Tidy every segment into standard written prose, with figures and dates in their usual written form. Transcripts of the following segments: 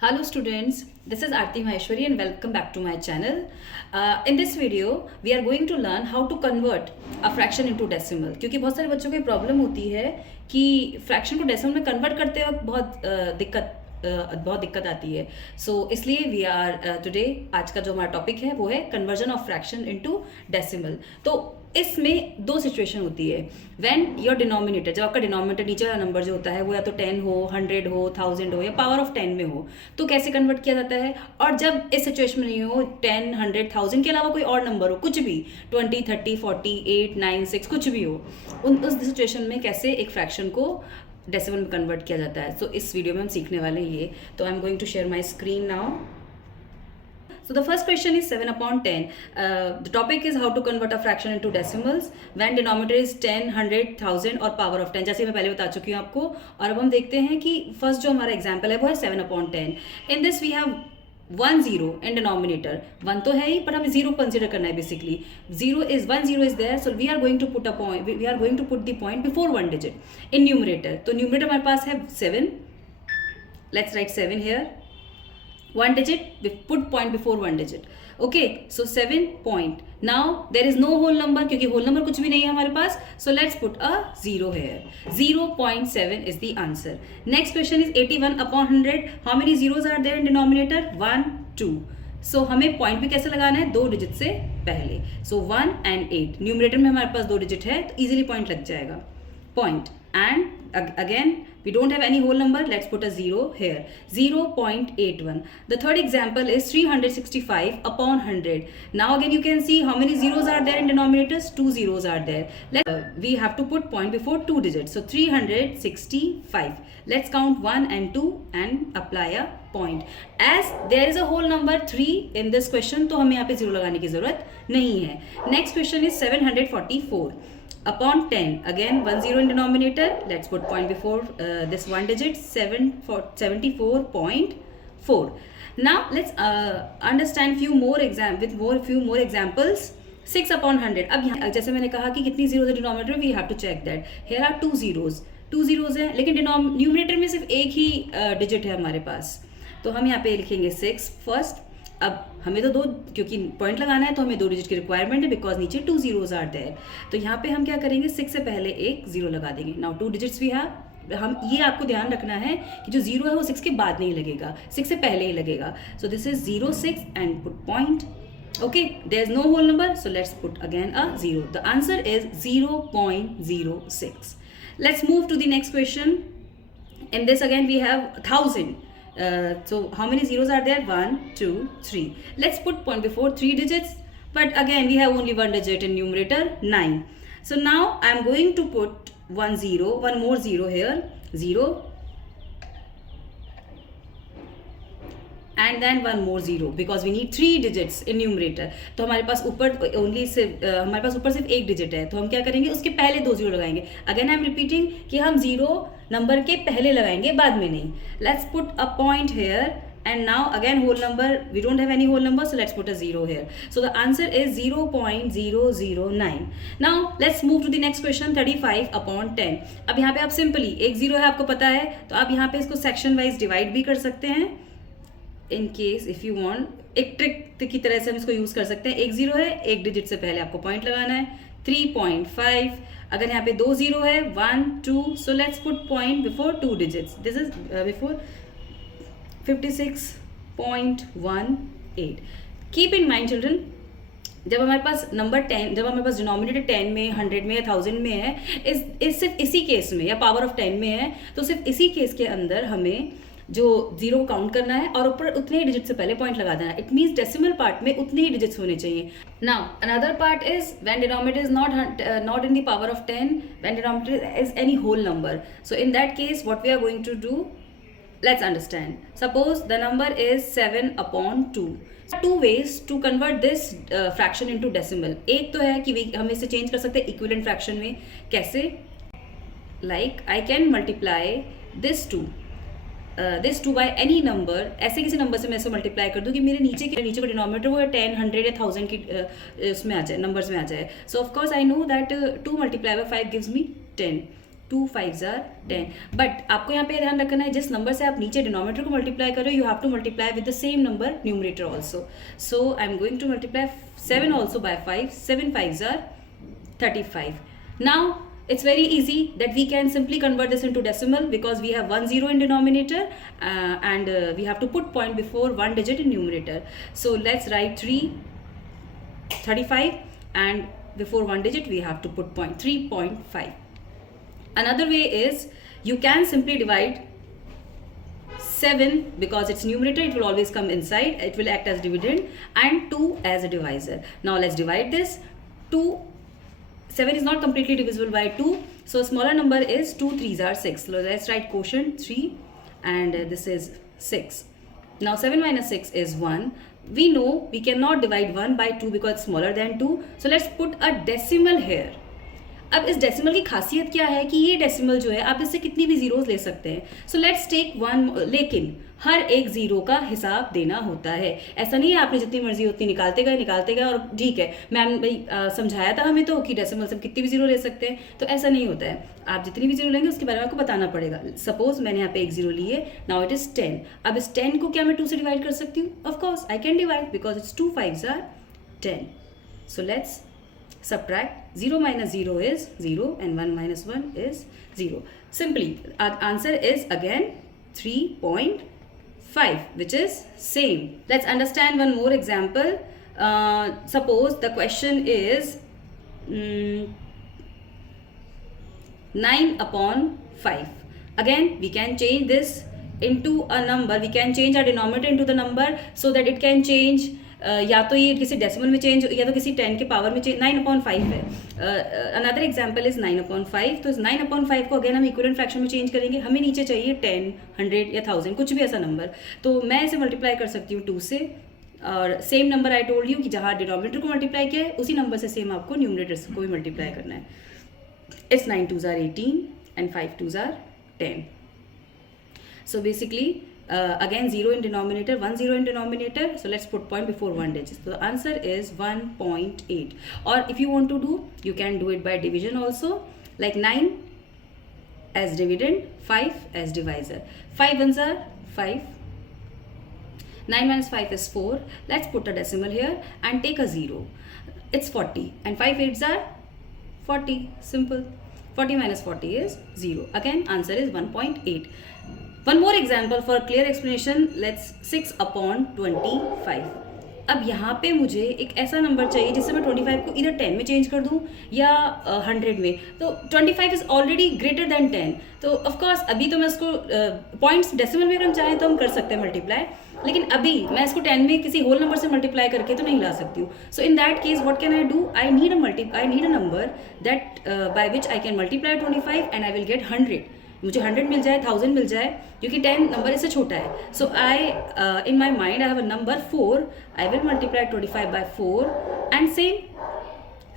Hello students, this is Aarti Maheshwari and welcome back to my channel. In this video, we are going to learn how to convert a fraction into decimal. क्योंकि बहुत सारे बच्चों को problem होती है कि fraction को decimal में कन्वर्ट करते वक्त बहुत दिक्कत आती है. इसलिए वी आर टुडे आज का जो हमारा टॉपिक है वो है conversion of fraction into decimal. तो इसमें दो सिचुएशन होती है. व्हेन योर डिनोमिनेटर, जब आपका डिनोमिनेटर नीचे वाला नंबर जो होता है वो या तो 10 हो, 100 हो, 1000 हो या पावर ऑफ 10 में हो, तो कैसे कन्वर्ट किया जाता है. और जब इस सिचुएशन में नहीं हो, 10, 100, 1000 के अलावा कोई और नंबर हो, कुछ भी 20, 30, 40, 8, 9, 6 कुछ भी हो, उस सिचुएशन में कैसे एक फ्रैक्शन को डेसिमल में कन्वर्ट किया जाता है. तो इस वीडियो में हम सीखने वाले हैं ये. तो I am going to share my screen now. So the first question is 7 upon 10. The topic is how to convert a fraction into decimals when denominator is 10, 100, 1000 और power of 10. जैसे मैं पहले बता चुकी हूँ आपको. और अब हम देखते हैं कि फर्स्ट जो हमारा एग्जाम्पल है वो है 7 upon 10. In this we have 1 0 in denominator. 1 तो है ही, पर हमें 0 कंसिडर करना है basically. 1 0 is there, so we are going to put a point. We are going to put the point before one digit in numerator. तो numerator हमारे पास है 7. Let's write 7 here. One digit, we put point before one digit. Okay, so 7 point. Now there is no whole number क्योंकि whole number कुछ भी नहीं है हमारे पास. So let's put a 0 here. 0.7 is the answer. Next question is 81 upon 100. How many zeros are there in denominator? 1, 2. So हमें point भी कैसे लगाना है? 2 डिजिट से पहले. So 1 and 8. न्यूमरेटर में हमारे पास 2 डिजिट है तो easily point लग जाएगा. Point. And again we don't have any whole number, let's put a 0 here. 0.81. The third example is 365 upon 100. Now again you can see how many zeros are there in denominators. 2 zeros are there. We have to put point before 2 digits, so 365. Let's count 1 and 2 and apply a point. As there is a whole number 3 in this question, तो हमें यहाँ पे 0 लगाने की जरूरत नहीं है. Next question is 744 upon 10. Again 1 0 in denominator. Let's put point before this one digit. 74.4. Now let's understand few more examples. 6 upon 100. अब यहाँ जैसे मैंने कहा कि कितनी zeros है denominator, we have to check that. Here are 2 zeros. 2 zeros है, लेकिन न्यूमरेटर में सिर्फ एक ही डिजिट है हमारे पास. तो हम यहाँ पे लिखेंगे 6 फर्स्ट. अब हमें तो 2, क्योंकि पॉइंट लगाना है तो हमें 2 डिजिट की रिक्वायरमेंट है बिकॉज नीचे 2 zeros आर देयर. तो यहाँ पे हम क्या करेंगे, 6 से पहले एक 0 लगा देंगे. Now 2 digits we have. हम ये आपको ध्यान रखना है कि जो 0 है वो 6 के बाद नहीं लगेगा, 6 से पहले ही लगेगा. So this is 0, 6 and put point. Okay, there is no whole number, so let's put again a 0. The answer is 0.06. Let's move to the next question. In this again we have 1000. So how many zeros are there? 1, 2, 3. Let's put point before 3 digits, but again we have only one digit in numerator, 9. So now I am going to put one more 0 here, 0, and then one more 0 because we need 3 digits in numerator. तो हमारे पास ऊपर सिर्फ एक digit है, तो हम क्या करेंगे, उसके पहले 2 0 लगाएंगे. अगेन आई एम रिपीटिंग कि हम 0 नंबर के पहले लगाएंगे, बाद में नहीं. Let's put a point here and now again whole number, we don't have any whole number, so let's put a 0 here. So the answer is 0.009. Now let's move to the next question. 35 upon 10. अब यहाँ पे आप simply एक 0 है आपको पता है, तो आप यहाँ पे इसको सेक्शन वाइज डिवाइड भी कर सकते हैं. In case if you want, एक ट्रिक की तरह से हम इसको यूज कर सकते हैं. एक 0 है, एक डिजिट से पहले आपको पॉइंट लगाना है. 3.5. अगर यहाँ पे 2 0 है, 1, 2, so let's put point before 2 digits. This is before 56.18. Keep in mind children, जब हमारे पास डिनोमिनेटर 10 में, 100 में या 1000 में है, सिर्फ इसी केस में या पावर ऑफ 10 में है, तो सिर्फ इसी केस के अंदर हमें जो 0 काउंट करना है और ऊपर उतने ही डिजिट से पहले पॉइंट लगा देना है. इट मीन्स डेसिमल पार्ट में उतने ही डिजिट्स होने चाहिए. Now another part is when denominator is not in the power of 10, when denominator is any whole number. So in that case what we are going to do, let's understand. Suppose the number is 7 upon 2. Two ways to convert this fraction into decimal. एक तो है कि हम इसे change कर सकते हैं equivalent fraction में. कैसे? Like I can multiply this 2 by any number. ऐसे किसी नंबर से मैं इसको मल्टीप्लाई कर दूँ कि मेरे नीचे को डिनोमिनेटर वो 10, 100 या 1000 की उसमें आ जाए, नंबर्स में आ जाए. सो of course I know that 2 multiplied by 5 gives me 10. 2 5s are 10. But आपको यहाँ पे ध्यान रखना है जिस नंबर से आप नीचे डिनोमिनेटर को मल्टीप्लाई कर रहे हो, you have to multiply with the same number numerator also. So I am going to multiply 7 also by 5. 7 5s are 35. Now it's very easy that we can simply convert this into decimal because we have 1 0 in denominator and we have to put point before one digit in numerator. So let's write 35 and before one digit we have to put point 3.5. Another way is you can simply divide 7 because it's numerator, it will always come inside, it will act as dividend, and 2 as a divisor. Now let's divide this. 7 is not completely divisible by 2, so smaller number is 2 3s are 6. So let's write quotient 3 and this is 6. Now 7 minus 6 is 1. We know we cannot divide 1 by 2 because it's smaller than 2. So let's put a decimal here. अब इस decimal की खासियत क्या है कि ये decimal जो है आप इससे कितनी भी जीरोस ले सकते हैं. सो लेट्स टेक 1, लेकिन हर एक जीरो का हिसाब देना होता है. ऐसा नहीं है आपने जितनी मर्जी उतनी निकालते गए और ठीक है मैम भाई समझाया था हमें तो कि डेसिमल से कितनी भी जीरो ले सकते हैं, तो ऐसा नहीं होता है. आप जितनी भी जीरो लेंगे उसके बारे में आपको बताना पड़ेगा. सपोज मैंने यहाँ पे एक जीरो ली है, नाउ इट इज 10. अब इस 10 को क्या मैं 2 से डिवाइड कर सकती हूँ? Of course I can divide because it's 2 5s are 10. So let's subtract. 0 minus 0 is 0 and 1 minus 1 is 0. Simply our answer is again 3.5, which is same. Let's understand one more example. Suppose the question is 9 upon 5. Again we can change this into a number. We can change our denominator into the number so that it can change या तो ये किसी decimal में change या तो किसी 10 के power में चेंज. 9 upon 5 है. Another example is 9 upon 5. तो 9 upon 5 को अगेन हम इक्विवेलेंट फ्रैक्शन में चेंज करेंगे. हमें नीचे चाहिए 10, 100 या 1000, कुछ भी ऐसा नंबर. तो मैं इसे मल्टीप्लाई कर सकती हूँ 2 से, और same number I told you कि जहाँ डिनोमिनेटर को मल्टीप्लाई किया है उसी नंबर से सेम आपको न्यूमरेटर को भी मल्टीप्लाई करना है. It's 9 2s are 18 and 5 2s are 10. So basically again 0 in denominator, 1 0 in denominator, so let's put point before one digit. So the answer is 1.8. or if you want to do, you can do it by division also, like 9 as dividend, 5 as divisor. 5 ones are 5. 9 minus 5 is 4. Let's put a decimal here and take a 0. It's 40 and 5 8s are 40. Simple. 40 minus 40 is 0. Again answer is 1.8. One more example for clear explanation. Let's 6 upon 25. अब यहाँ पे मुझे एक ऐसा number चाहिए जिससे मैं 25 को इधर 10 में चेंज कर दूँ या 100 में. तो 25 इज ऑलरेडी ग्रेटर देन 10. तो ऑफकोर्स अभी तो मैं उसको पॉइंट्स डेसिमल में अगर हम चाहें तो हम कर सकते हैं मल्टीप्लाई, लेकिन अभी मैं इसको 10 में किसी होल नंबर से मल्टीप्लाई करके तो नहीं ला सकती हूँ. So in that case what can I do? I need a number that by which I can multiply 25 and I will get 100. मुझे 100 मिल जाए, 1000 मिल जाए, क्योंकि 10 नंबर इससे छोटा है. So I in my mind I have a number 4. I will multiply 25 by 4 and same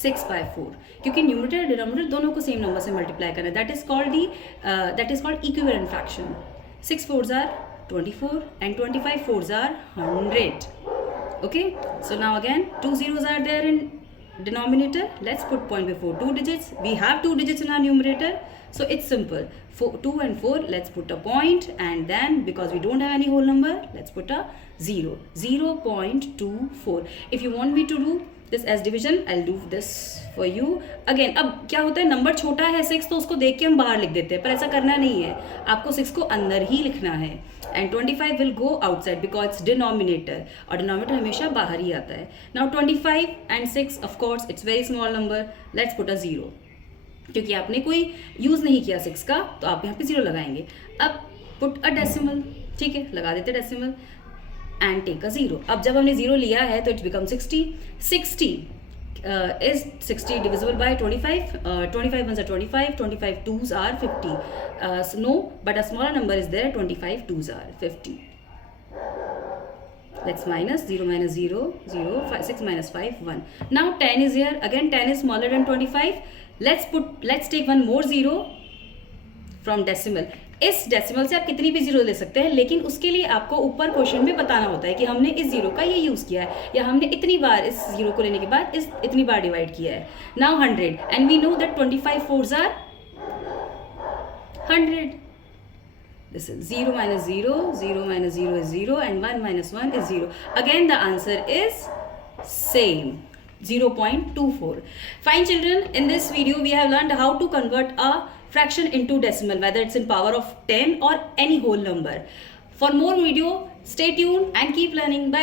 6 by 4, क्योंकि numerator और denominator दोनों को सेम नंबर से मल्टीप्लाई करना है. That is called equivalent fraction. 6 4s are 24 and 25 4s are 100. Okay, so now again 2 zeros are there in denominator. Let's put point before two digits. We have two digits in our numerator, so it's simple. 2 and 4, let's put a point, and then because we don't have any whole number, let's put a 0. 0.24. If you want me to do this as division, I'll do this for you. Again, अब क्या होता है, number छोटा है 6 तो उसको देख के हम बाहर लिख देते हैं, पर ऐसा करना नहीं है. आपको 6 को अंदर ही लिखना है. And 25 will go outside because it's denominator, और डिनोमिनेटर हमेशा बाहर ही आता है. Now 25 and 6 of course it's very small number. Let's put a 0, क्योंकि आपने कोई यूज़ नहीं किया 6 का, तो आप यहाँ पे 0 लगाएंगे. अब पुट अ डेसिमल, ठीक है, लगा देते डेसिमल एंड टेक अ 0. अब जब हमने 0 लिया है तो it's become 60. 60 is 60 divisible by 25. 25 ones are 25, 25 2s are 50. So no, but a smaller number is there. 25 2s are 50. Let's minus 0 minus 0 0 5, 6 minus 5 1. Now 10 is here. Again 10 is smaller than 25. Let's take one more 0 from decimal. इस decimal से आप कितनी भी zero ले सकते हैं, लेकिन उसके लिए आपको ऊपर क्वेश्चन में बताना होता है कि हमने इस जीरो का ये यूज़ किया है, या हमने इतनी बार इस जीरो को लेने के बाद इतनी बार डिवाइड किया है. Now 100 and we know that 25 4s are 100. This is 0 minus 0, 0 minus 0 is 0, and 1 minus 1 is 0. Again, the answer is same, 0.24. Fine children, in this video we have learned how to convert a fraction into decimal, whether it's in power of 10 or any whole number. For more video, stay tuned and keep learning. Bye.